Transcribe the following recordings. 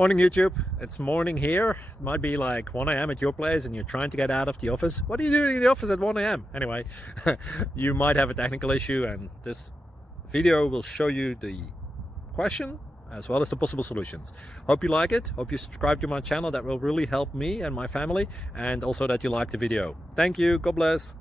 Morning YouTube, it's morning here. It might be like 1 a.m. at your place and you're trying to get out of the office. What are you doing in the office at 1 a.m.? Anyway, you might have a technical issue and this video will show you the question as well as the possible solutions. Hope you like it, hope you subscribe to my channel. That will really help me and my family, and also that you like the video. Thank you, God bless.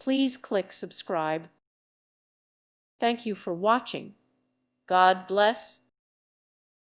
Please click subscribe. Thank you for watching. God bless.